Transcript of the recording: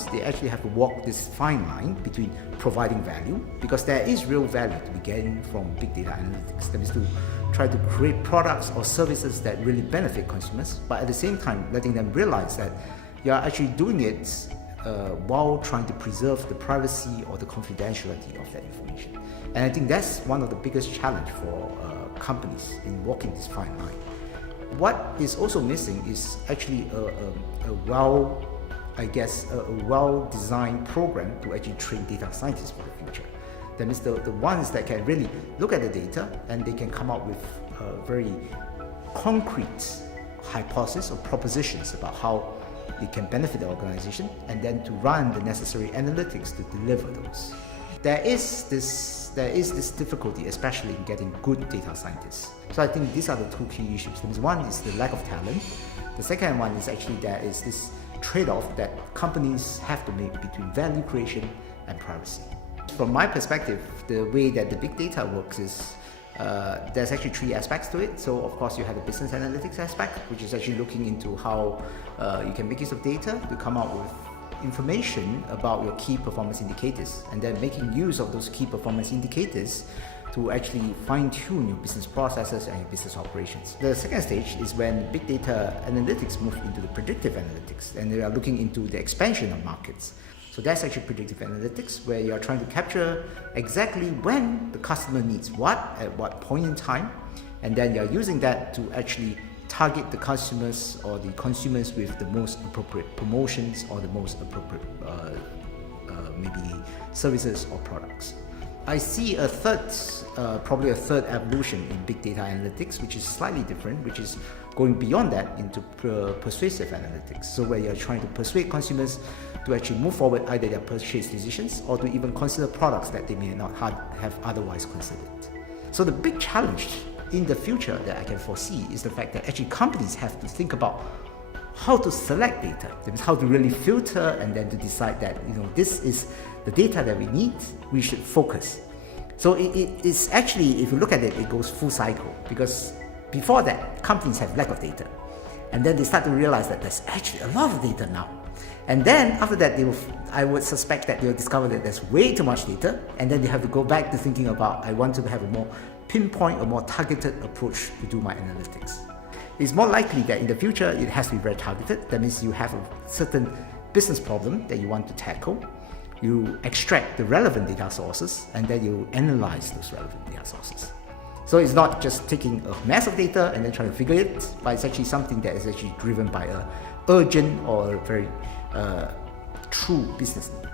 companies, they actually have to walk this fine line between providing value, because there is real value to be gained from big data analytics. That is to try to create products or services that really benefit consumers, but at the same time letting them realize that you are actually doing it while trying to preserve the privacy or the confidentiality of that information. And I think that's one of the biggest challenge for companies in walking this fine line. What is also missing is actually a well-designed program to actually train data scientists for the future. That means the ones that can really look at the data and they can come up with very concrete hypotheses or propositions about how it can benefit the organization, and then to run the necessary analytics to deliver those. There is this difficulty, especially in getting good data scientists. So I think these are the two key issues. One is the lack of talent. The second one is actually there is this trade-off that companies have to make between value creation and privacy. From my perspective, the way that the big data works is there's actually three aspects to it. So of course you have the business analytics aspect, which is actually looking into how you can make use of data to come out with information about your key performance indicators, and then making use of those key performance indicators to actually fine-tune your business processes and your business operations. The second stage is when big data analytics move into the predictive analytics, and they are looking into the expansion of markets. So that's actually predictive analytics, where you are trying to capture exactly when the customer needs what, at what point in time, and then you're using that to actually target the customers or the consumers with the most appropriate promotions or the most appropriate maybe services or products. I see probably a third evolution in big data analytics, which is slightly different, which is going beyond that into persuasive analytics. So where you're trying to persuade consumers to actually move forward either their purchase decisions or to even consider products that they may not have otherwise considered. So the big challenge in the future that I can foresee is the fact that actually companies have to think about how to select data. That means how to really filter and then to decide that this is the data that we need, we should focus. So it's actually, if you look at it, it goes full cycle, because before that, companies have lack of data. And then they start to realize that there's actually a lot of data now. And then after that, I would suspect that they'll discover that there's way too much data, and then they have to go back to thinking about, I want to have a more pinpoint, a more targeted approach to do my analytics. It's more likely that in the future, it has to be very targeted. That means you have a certain business problem that you want to tackle. You extract the relevant data sources, and then you analyze those relevant data sources. So it's not just taking a mass of data and then trying to figure it, but it's actually something that is actually driven by an urgent or a very true business need.